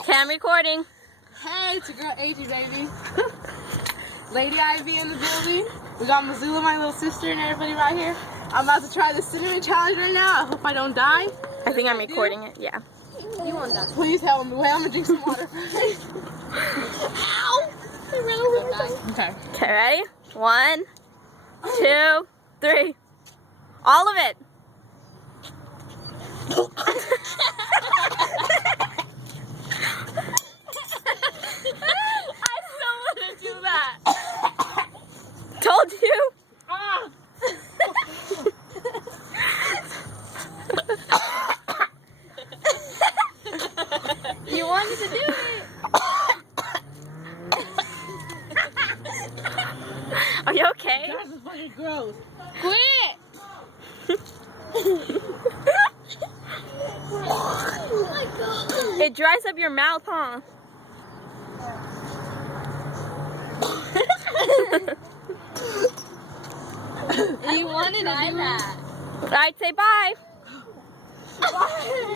Okay, I'm recording. Hey, it's your girl AJ, baby. Lady Ivy in the building. We got Missoula, my little sister, and everybody right here. I'm about to try the cinnamon challenge right now. I hope I don't die. I think I'm recording it, yeah. You won't die. Please help me. Wait, I'm gonna drink some water first. Ow! Okay. Okay, ready? 1, 2, 3. All of it. I still wouldn't do that. Told you. You wanted to do it. Are you okay? That's fucking gross. Quit. Oh my god. It dries up your mouth, huh? You wanted to do that. Alright, say bye. Bye.